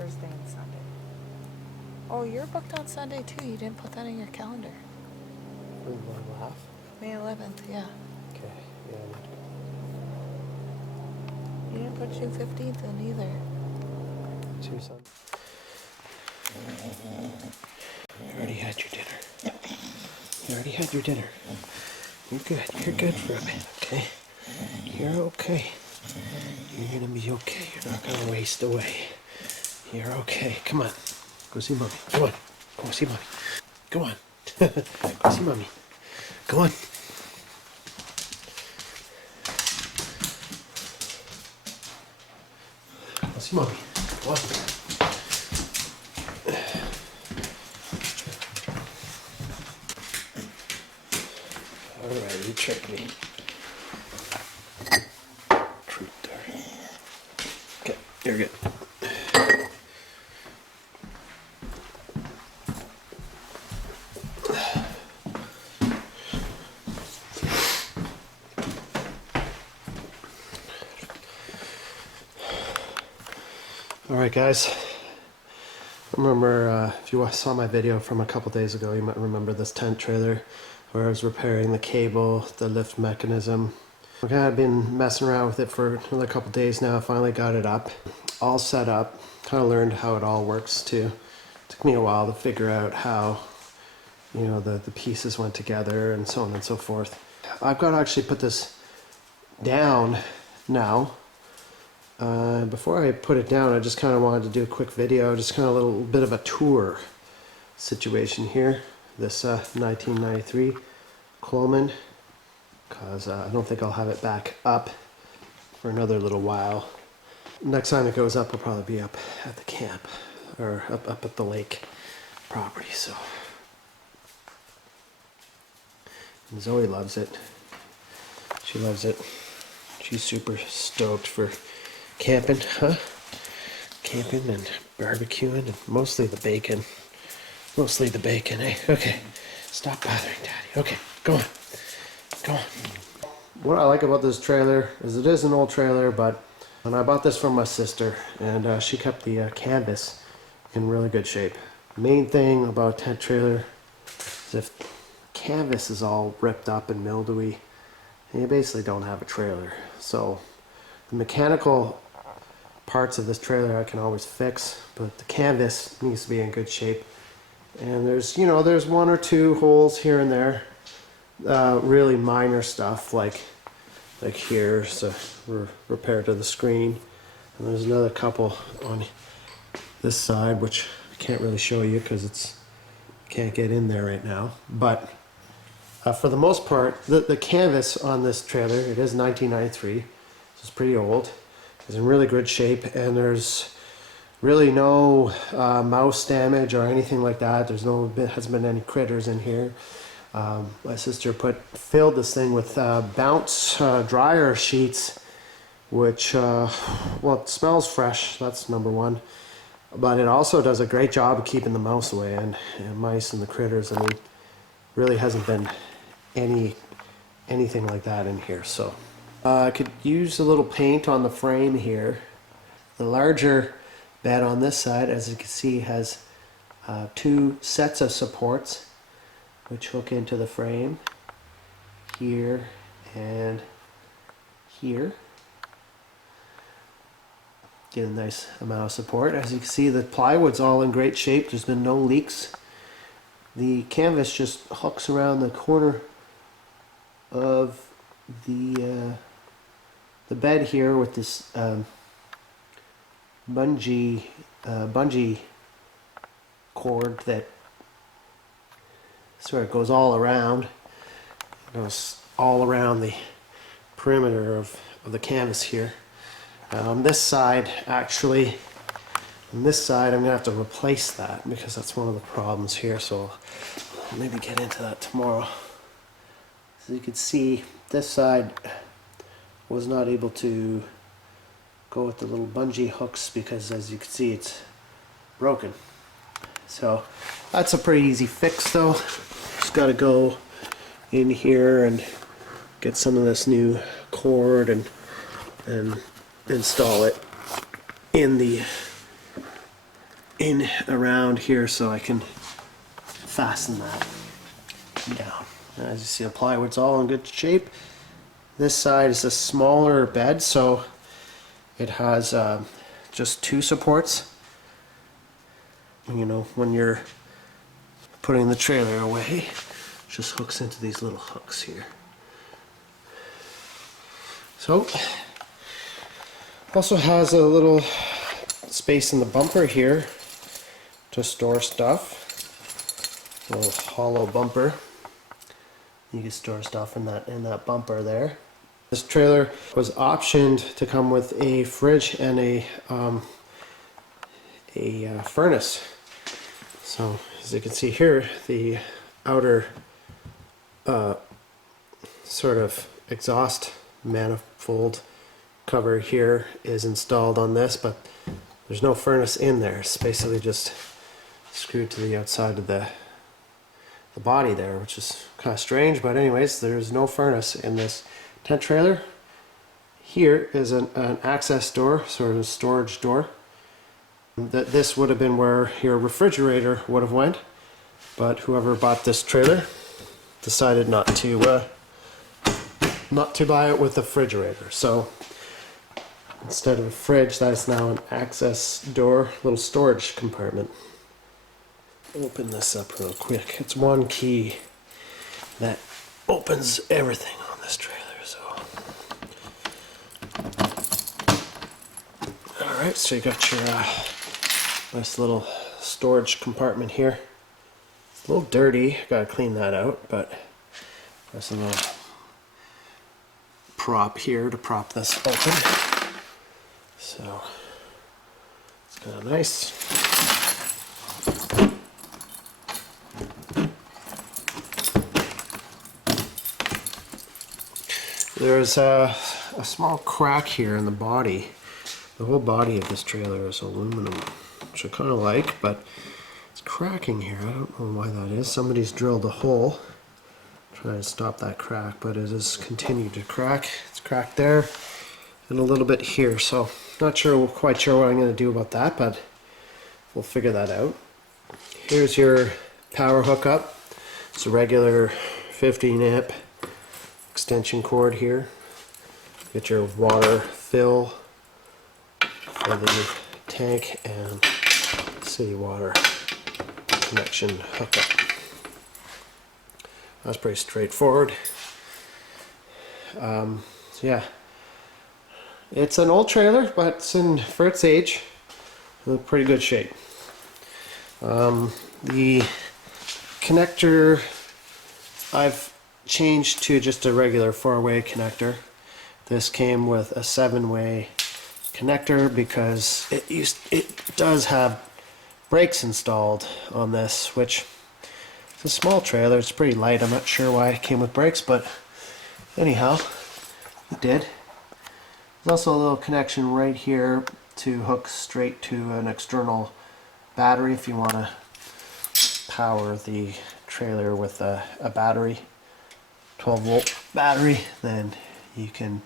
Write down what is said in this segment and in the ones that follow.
Thursday and Sunday. Oh, you're booked on Sunday too. You didn't put that in your calendar. For one laugh? May 11th, yeah. Okay, yeah. You didn't put June 15th in either. Two Sundays. You already had your dinner. You already had your dinner. You're good. You're good for a bit, okay? You're okay. You're gonna be okay. You're not gonna waste away. You're okay. Come on. Go see mommy. Come on. Go see mommy. Come on. Go see mommy. Come on. Go see mommy. Come on. Alright, you tricked me. Truth there. Okay, you're good. Alright guys, remember if you saw my video from a couple days ago, you might remember this tent trailer where I was repairing the cable, the lift mechanism. I've kind of been messing around with it for another couple days now. I finally got it up, all set up, kind of learned how it all works too. It took me a while to figure out how, you know, the pieces went together and so on and so forth. I've got to actually put this down now. Before I put it down, I just kind of wanted to do a quick video, just kind of a little bit of a tour situation here. This 1993 Coleman, because I don't think I'll have it back up for another little while. Next time it goes up, will probably be up at the camp, or up at the lake property, so. And Zoe loves it. She loves it. She's super stoked for camping, huh? Camping and barbecuing and mostly the bacon. Mostly the bacon, eh? Okay. Stop bothering Daddy. Okay, go on. Go on. What I like about this trailer is it is an old trailer, but when I bought this from my sister, and she kept the canvas in really good shape. Main thing about a tent trailer is if canvas is all ripped up and mildewy, and you basically don't have a trailer. So the mechanical parts of this trailer I can always fix, but the canvas needs to be in good shape. And there's, you know, there's one or two holes here and there, really minor stuff, like here's a repair to the screen, and there's another couple on this side which I can't really show you because can't get in there right now. But for the most part, the canvas on this trailer, it is 1993, so it's pretty old. It's in really good shape, and there's really no mouse damage or anything like that. Hasn't been any critters in here. My sister filled this thing with bounce dryer sheets, which well, it smells fresh. That's number one, but it also does a great job of keeping the mouse away and mice and the critters. I mean, really hasn't been anything like that in here. So I could use a little paint on the frame here. The larger bed on this side, as you can see, has two sets of supports which hook into the frame here and here. Get a nice amount of support. As you can see, the plywood's all in great shape. There's been no leaks. The canvas just hooks around the corner of the bed here with this bungee cord that sort of goes all around. It goes all around the perimeter of the canvas here. On this side, actually, on this side, I'm gonna have to replace that because that's one of the problems here. So I'll maybe get into that tomorrow. As you can see, this side was not able to go with the little bungee hooks because, as you can see, it's broken. So that's a pretty easy fix though. Just got to go in here and get some of this new cord and install it in the in around here so I can fasten that down. As you see, the plywood's all in good shape. This side is a smaller bed, so it has just 2 supports. You know, when you're putting the trailer away, it just hooks into these little hooks here. So, also has a little space in the bumper here to store stuff. A little hollow bumper. You can store stuff in that bumper there. This trailer was optioned to come with a fridge and a furnace. So as you can see here, the outer sort of exhaust manifold cover here is installed on this, but there's no furnace in there. It's basically just screwed to the outside of the body there, which is kind of strange, but anyways, there's no furnace in this tent trailer. Here is an access door, sort of a storage door. This would have been where your refrigerator would have went, but whoever bought this trailer decided not to buy it with a refrigerator. So instead of a fridge, that is now an access door, little storage compartment. Open this up real quick. It's one key that opens everything on this trailer. So, all right. So you got your nice little storage compartment here. It's a little dirty. Got to clean that out, but there's a little prop here to prop this open. So it's kind of nice. There's a small crack here in the body. The whole body of this trailer is aluminum, which I kind of like, but it's cracking here. I don't know why that is. Somebody's drilled a hole trying to stop that crack, but it has continued to crack. It's cracked there and a little bit here, so not quite sure what I'm going to do about that, but we'll figure that out. Here's your power hookup. It's a regular 15 amp extension cord here. Get your water fill for the tank and city water connection hookup. That's pretty straightforward. So yeah, it's an old trailer, but it's for its age, in pretty good shape. The connector I've changed to just a regular 4-way connector. This came with a 7-way connector because it does have brakes installed on this, which is a small trailer. It's pretty light. I'm not sure why it came with brakes, but anyhow, it did. There's also a little connection right here to hook straight to an external battery if you want to power the trailer with a battery. 12-volt battery, then you can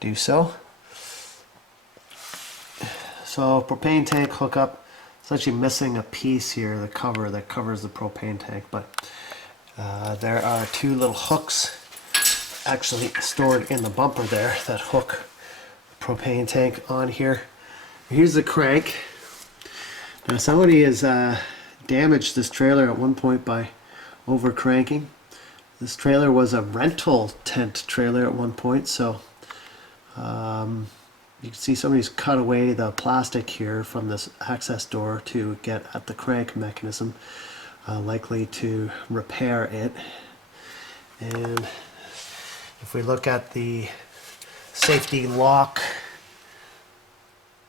do so. So propane tank hookup. It's actually missing a piece here, the cover that covers the propane tank, but there are 2 little hooks actually stored in the bumper there that hook the propane tank on here. Here's the crank. Now somebody has damaged this trailer at one point by over cranking. This trailer was a rental tent trailer at one point, so you can see somebody's cut away the plastic here from this access door to get at the crank mechanism, likely to repair it. And if we look at the safety lock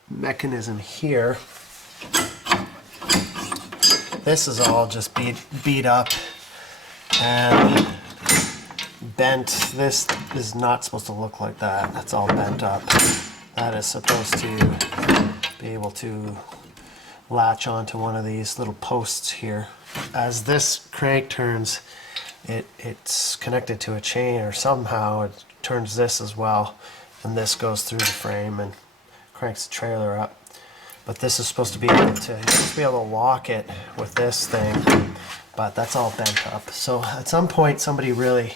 mechanism here, this is all just beat up and bent. This is not supposed to look like that. That's all bent up. That is supposed to be able to latch onto one of these little posts here. As this crank turns, it's connected to a chain, or somehow it turns this as well, and this goes through the frame and cranks the trailer up. But this is supposed to be able to lock it with this thing, but that's all bent up. So at some point somebody really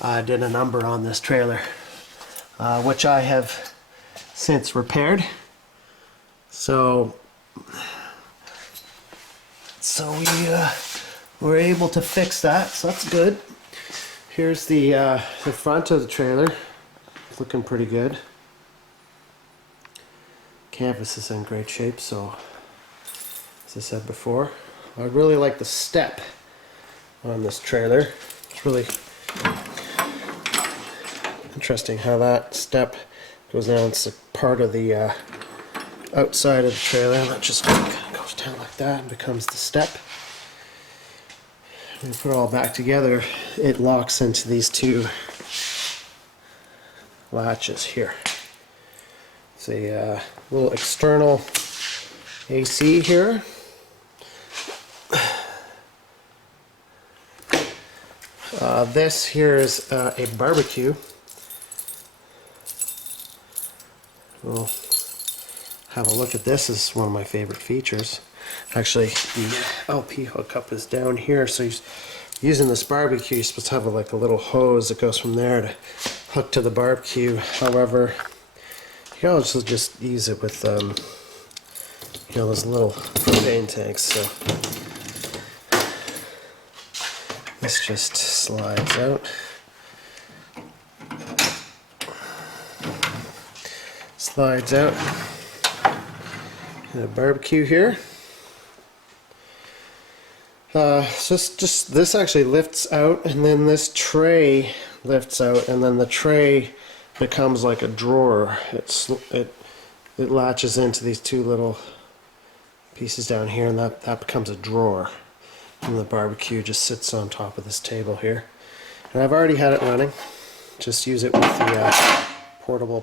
did a number on this trailer, which I have since repaired. So we were able to fix that, so that's good. Here's the front of the trailer. It's looking pretty good. Canvas is in great shape, so as I said before, I really like the step on this trailer. It's really interesting how that step goes down. It's a part of the outside of the trailer, and that just kind of goes down like that and becomes the step. When you put it all back together, it locks into these two latches here. It's a little external AC here. This here is a barbecue. We'll have a look at this. This is one of my favorite features. Actually, the LP hookup is down here, so using this barbecue, you're supposed to have like a little hose that goes from there to hook to the barbecue. However, you can also just use it with those little propane tanks. So this just slides out. Slides out. And a barbecue here. So this actually lifts out, and then this tray lifts out, and then the tray becomes like a drawer. It latches into these two little pieces down here, and that becomes a drawer. And the barbecue just sits on top of this table here. And I've already had it running. Just use it with the portable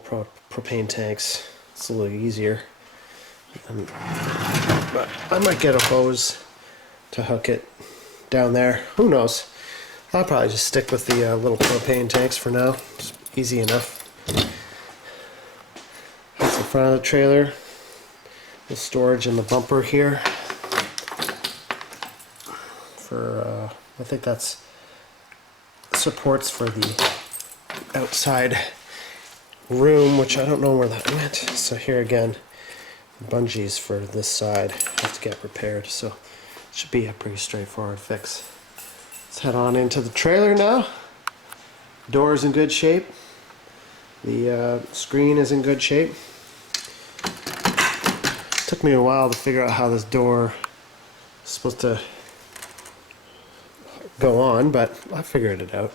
propane tanks. It's a little easier. But I might get a hose to hook it down there. Who knows? I'll probably just stick with the little propane tanks for now. It's easy enough. That's the front of the trailer. The storage in the bumper here. For I think that's supports for the outside room, which I don't know where that went. So here again, bungees for this side have to get repaired. So it should be a pretty straightforward fix. Let's head on into the trailer now. Door's in good shape. The screen is in good shape. Took me a while to figure out how this door is supposed to go on, but I figured it out.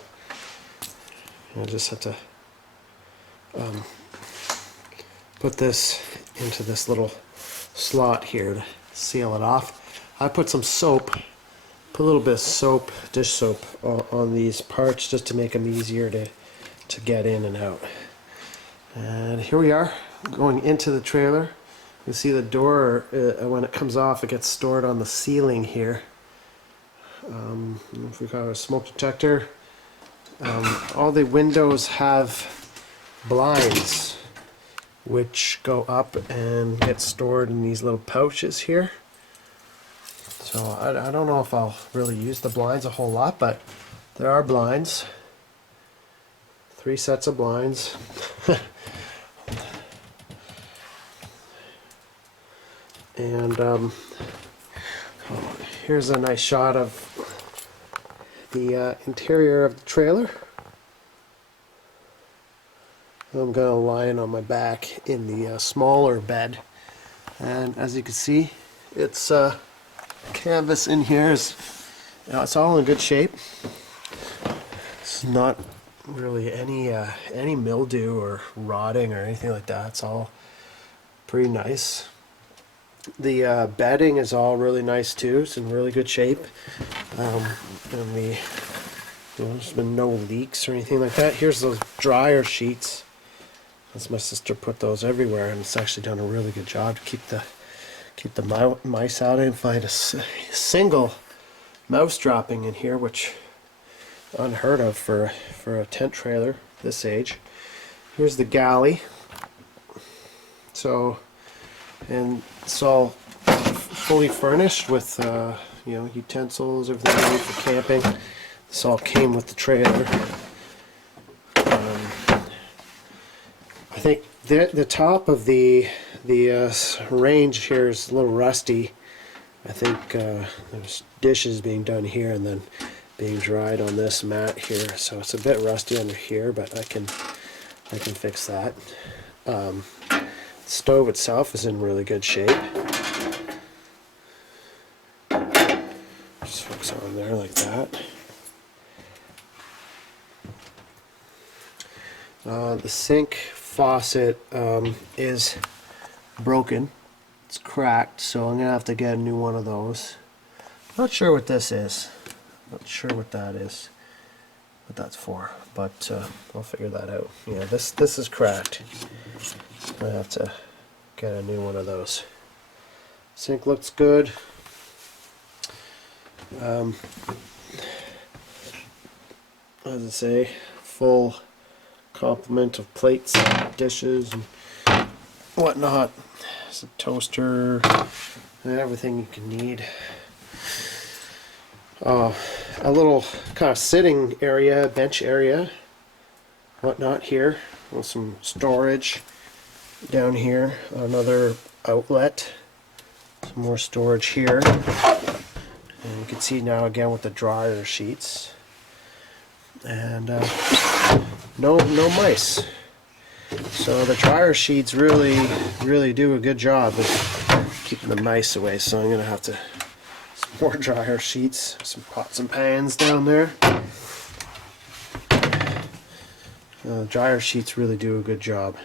I just have to put this into this little slot here to seal it off. I put some soap, put a little bit of soap, dish soap, on these parts just to make them easier to get in and out. And here we are, going into the trailer. You see the door, when it comes off, it gets stored on the ceiling here. If we got a smoke detector. All the windows have blinds which go up and get stored in these little pouches here. So I don't know if I'll really use the blinds a whole lot, but there are blinds. 3 sets of blinds. And here's a nice shot of the interior of the trailer. I'm going to lie on my back in the smaller bed, and as you can see, it's canvas in here is, it's all in good shape. It's not really any mildew or rotting or anything like that. It's all pretty nice. The bedding is all really nice too. It's in really good shape. And there's been no leaks or anything like that. Here's those dryer sheets. That's my sister put those everywhere, and it's actually done a really good job to keep the mice out. I didn't find a single mouse dropping in here, which unheard of for a tent trailer this age. Here's the galley. So and it's all fully furnished with you know, utensils, everything you need for camping. This all came with the trailer. I think the top of the range here is a little rusty. I think there's dishes being done here and then being dried on this mat here, so it's a bit rusty under here, but I can fix that. The stove itself is in really good shape. Just hooks on there like that. The sink faucet is broken. It's cracked, so I'm gonna have to get a new one of those. Not sure what this is. Not sure what that is. What that's for, but I'll figure that out. Yeah, this is cracked. I have to get a new one of those. Sink looks good. As I say, full complement of plates, dishes, and whatnot. It's a toaster and everything you can need. A little kind of sitting area, bench area, whatnot here, with some storage down here. Another outlet, some more storage here, and you can see now again with the dryer sheets, and no mice. So the dryer sheets really do a good job of keeping the mice away. So I'm gonna have to some more dryer sheets, some pots and pans down there. Dryer sheets really do a good job.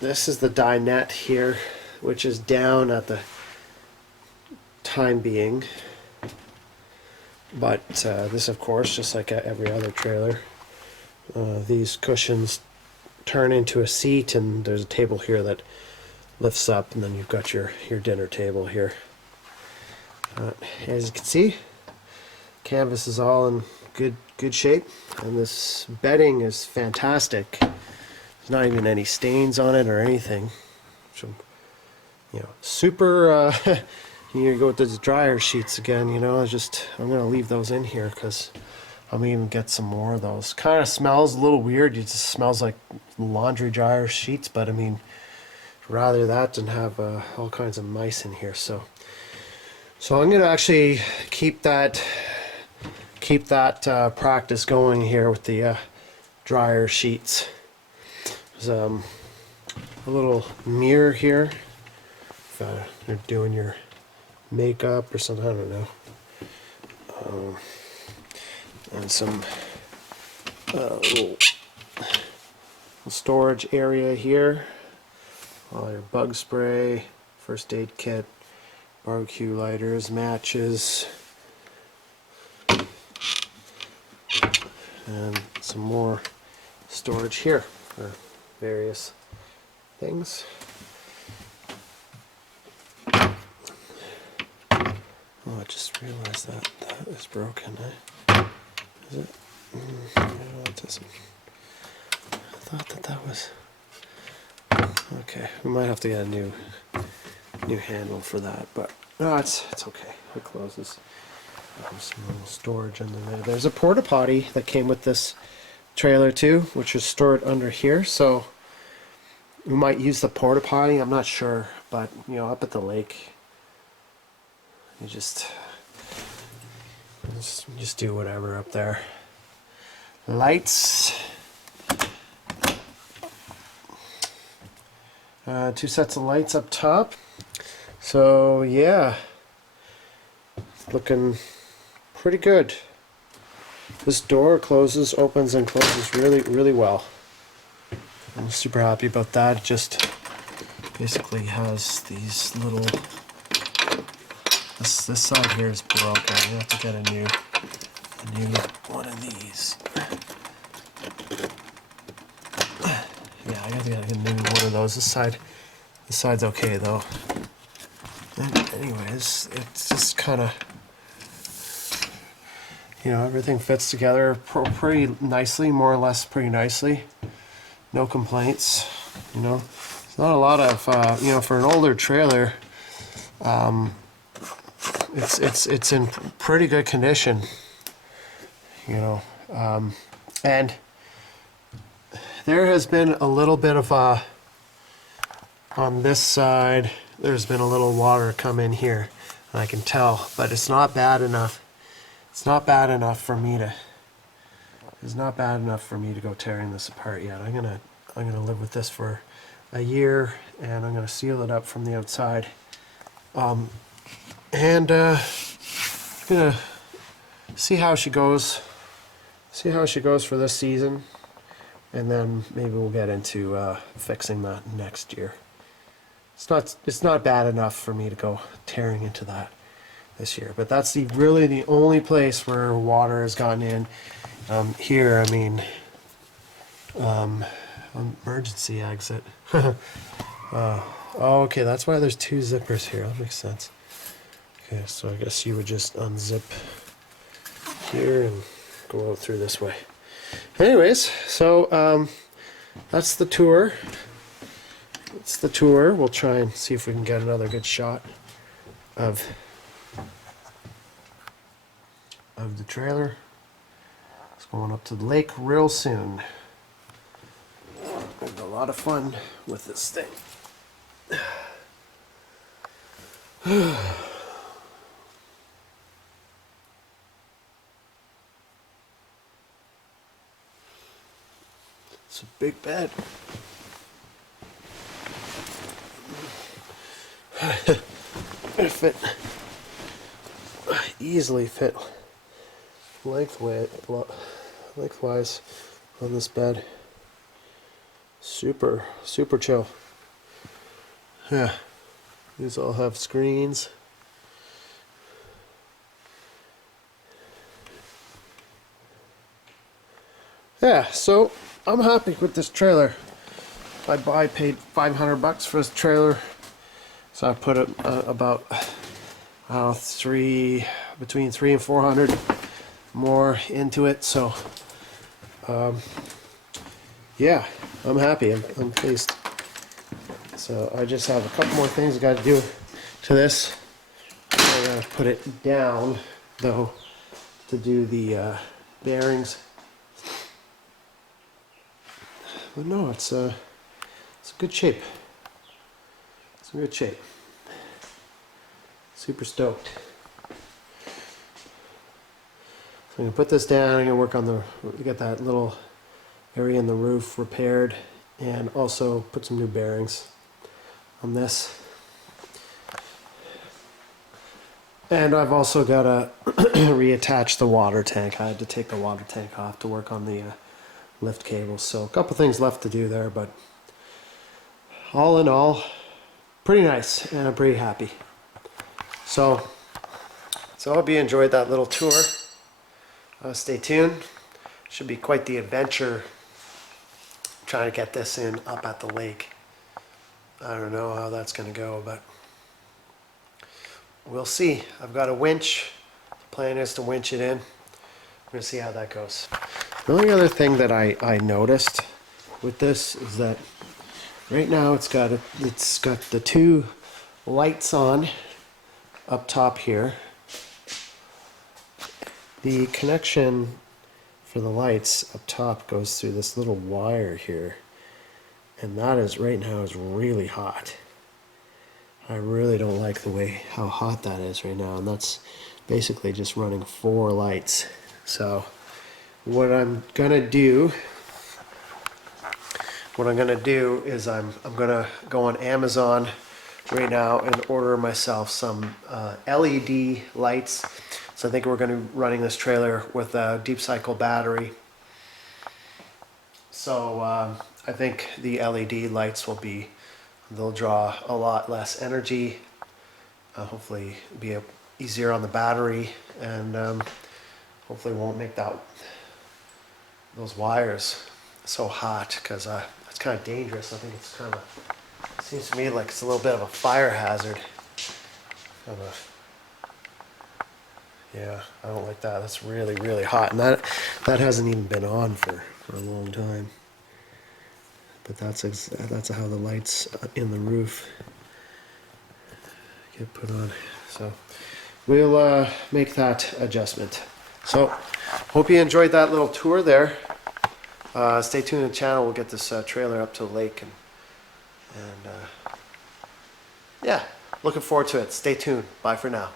This is the dinette here, which is down at the time being. But this, of course, just like every other trailer, these cushions turn into a seat, and there's a table here that lifts up, and then you've got your dinner table here. As you can see, canvas is all in good shape, and this bedding is fantastic. There's not even any stains on it or anything. So, you know, super. You go with those dryer sheets again. You know, I'm gonna leave those in here because I'm gonna even get some more of those. Kind of smells a little weird. It just smells like laundry dryer sheets, but I mean, rather that than have all kinds of mice in here. So I'm gonna actually keep that practice going here with the dryer sheets. There's a little mirror here if you're doing your makeup or something, I don't know. And some little storage area here. All your bug spray, first aid kit, barbecue lighters, matches, and some more storage here for various things. Oh, I just realized that is broken, eh? Is it? No, it isn't. I thought that was... Okay, we might have to get a new handle for that, but no, it's okay. It closes. Some little storage under there. There's a porta potty that came with this trailer too, which is stored under here. So we might use the porta potty. I'm not sure, but you know, up at the lake, you just do whatever up there. Lights. 2 sets of lights up top. So yeah, it's looking pretty good. This door opens and closes really well. I'm super happy about that. It just basically has these little... This side here is broken. I'm gonna have to get a new one of these. Yeah, I gotta get a new one of those. This side's okay though. And anyways, it's just kind of, you know, everything fits together pretty nicely, more or less pretty nicely. No complaints, you know. not a lot of for an older trailer. It's in pretty good condition, and there has been a little bit of on this side. There's been a little water come in here, and I can tell, but it's not bad enough. It's not bad enough for me to. It's not bad enough for me to go tearing this apart yet. I'm gonna live with this for a year, and I'm gonna seal it up from the outside. And gonna see how she goes. See how she goes for this season, and then maybe we'll get into fixing that next year. It's not bad enough for me to go tearing into that this year, but that's really the only place where water has gotten in. Here, I mean, emergency exit. Oh, okay, that's why there's two zippers here. That makes sense. Okay, so I guess you would just unzip here and go out through this way. Anyways, so that's the tour. It's the tour. We'll try and see if we can get another good shot of the trailer. It's going up to the lake real soon. Had a lot of fun with this thing. It's a big bed. Fit easily fit lengthwise on this bed. Super chill. Yeah, these all have screens. Yeah, so I'm happy with this trailer. I paid $500 for this trailer, so I put it about between $300 and $400 more into it. So yeah, I'm happy. I'm pleased. So I just have a couple more things I got to do to this. I gotta put it down though to do the bearings. But no, it's a good shape. It's in good shape. Super stoked. So I'm gonna put this down. I'm gonna work on get that little area in the roof repaired, and also put some new bearings on this. And I've also got to reattach the water tank. I had to take the water tank off to work on the lift cables. So a couple things left to do there, but all in all, pretty nice, and I'm pretty happy. So I hope you enjoyed that little tour. Stay tuned. Should be quite the adventure trying to get this in up at the lake. I don't know how that's going to go, but we'll see. I've got a winch. The plan is to winch it in. We're going to see how that goes. The only other thing that I noticed with this is that right now it's got the two lights on up top here. The connection for the lights up top goes through this little wire here, and that is right now is really hot. I really don't like the way how hot that is right now, and that's basically just running 4 lights. So what I'm gonna do is I'm gonna go on Amazon right now and order myself some LED lights. So I think we're going to be running this trailer with a deep cycle battery. So I think the LED lights they'll draw a lot less energy. Hopefully be easier on the battery, and hopefully won't make those wires so hot, because it's kind of dangerous. I think it seems to me like it's a little bit of a fire hazard. Yeah, I don't like that. That's really hot, and that hasn't even been on for a long time. But that's how the lights in the roof get put on. So we'll make that adjustment. So hope you enjoyed that little tour there. Stay tuned to the channel. We'll get this trailer up to the lake, and yeah, looking forward to it. Stay tuned. Bye for now.